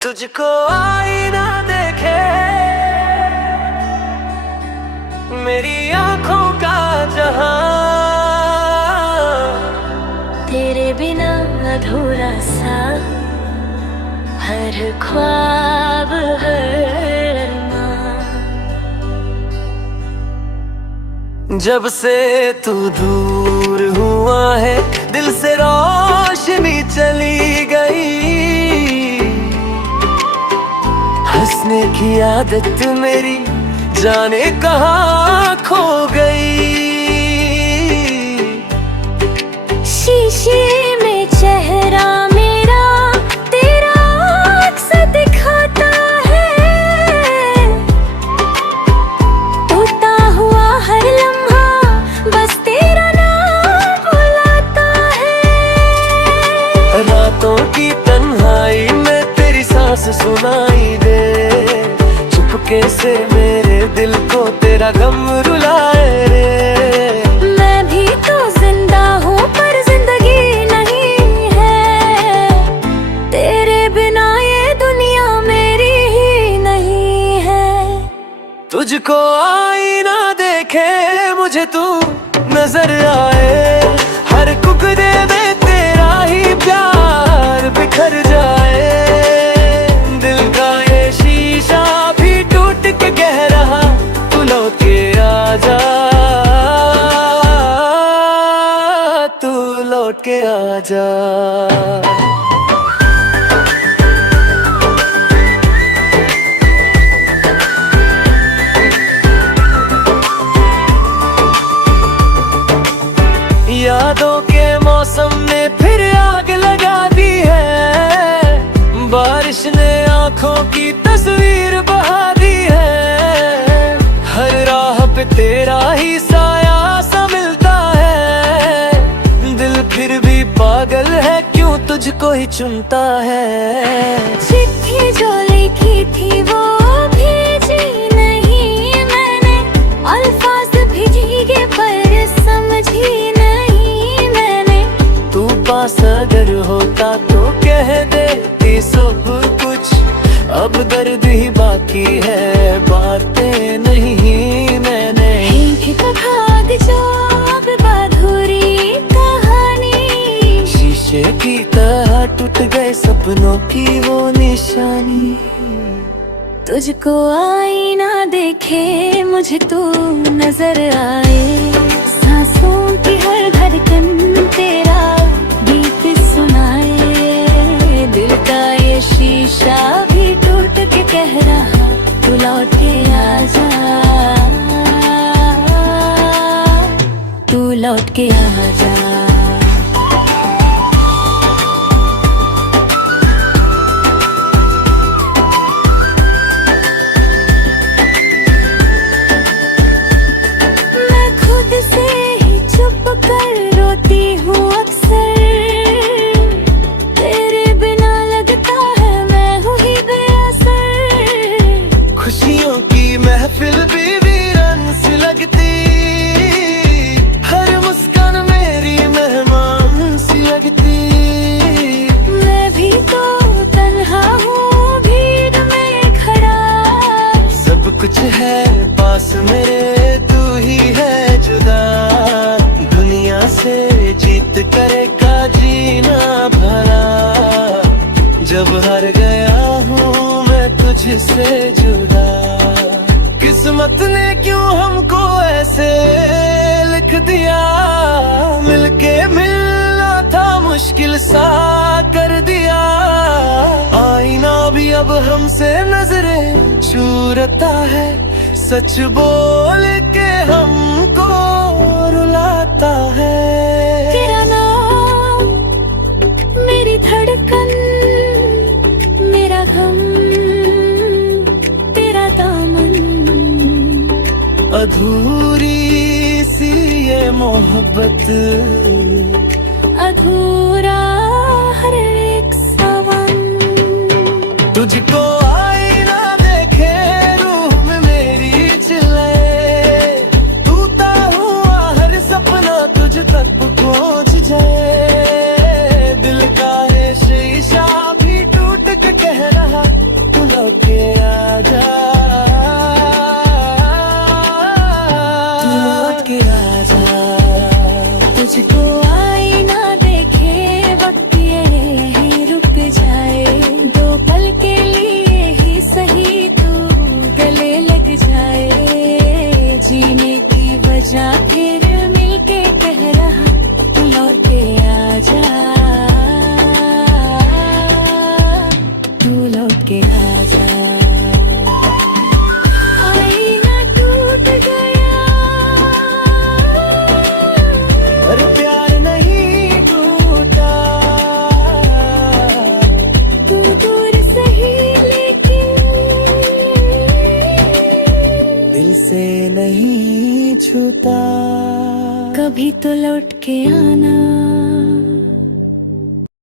तुझको आईना देखे मेरी आंखों का जहां, तेरे बिना अधूरा सा हर ख्वाब हर अरमान। जब से तू दूर हुआ है दिल से रोशनी चली गई, हंसने की आदत मेरी जाने कहाँ खो गई। शीशे में चेहरा मेरा तेरा अक्स दिखाता है, टूटा हुआ हर लम्हा बस तेरा नाम बुलाता है। रातों की तन्हाई में तेरी सांस सुनाई दे, चुपके से मेरे दिल को तेरा गम रुलाए रे। मैं भी तो जिंदा हूँ पर जिंदगी नहीं है, तेरे बिना ये दुनिया मेरी ही नहीं है। तुझको आईना देखे मुझे तू नजर आए, हर कुकरे में तेरा ही प्यार बिखर जाए। दिल का ये शीशा भी टूट के कह रहा तू लौट के आजा, तू लौट के आजा। यादों के मौसम ने फिर आग लगा दी है, बारिश ने आंखों की तस्वीर बहा दी है। हर राह पे तेरा ही साया सा मिलता है, दिल फिर भी पागल है क्यों तुझको ही चुनता है। चिट्ठी जो लिखी थी वो भेजी नहीं मैंने, अल्फाज भी भीगे पर समझी नहीं मैंने। तू पास अगर होता तो कह देती सब कुछ, अब दर्द ही बाकी है बातें नहीं मैंने। भाग जो अब अधूरी कहानी, शीशे की तरह टूट गए सपनों की वो निशानी। तुझको आईना देखे मुझे तू नजर आए, सांसों की हर धड़कन तेरा गीत सुनाए। दिल का ये शीशा भी टूट के कह रहा तू लौट के आजा, तू लौट के आजा। खुशियों की महफिल भी वीरान सी लगती, हर मुस्कान मेरी मेहमान सी लगती। मैं भी तो तन्हा हूँ भीड़ में खड़ा, सब कुछ है पास मेरे तू ही है जुदा। दुनिया से जीत करेगा जीना भला, जब हार गया हूँ मैं तुझसे जुदा। किस्मत ने क्यों हमको ऐसे लिख दिया, मिलके मिलना था मुश्किल सा कर दिया। आईना भी अब हमसे नजरें चूरता है, सच बोल के हमको रुलाता है। तेरा नाम मेरी धड़कन, मेरा गम तेरा दामन। अधूरी सी ये मोहब्बत, अधूरा हर एक सावन। तुझको आईना देखे रूह में मेरी चिल्लाए, टूटा हुआ हर सपना तुझ तक पहुंच जाए। दिल का ये शीशा भी टूट के कह रहा लौट के आजा, तू लौट के आजा। तुझको आईना देखे वक्त ये रुक जाए, दो पल के लिए ही सही तू गले लग जाए। जीने की वजह फिर मिलके कह रहा, तू लौट के आजा, तू लौट के आजा। आईना टूट गया पर प्यार नहीं टूटा, तू दूर सही लेकिन दिल से नहीं छूता। कभी तो लौट के आना।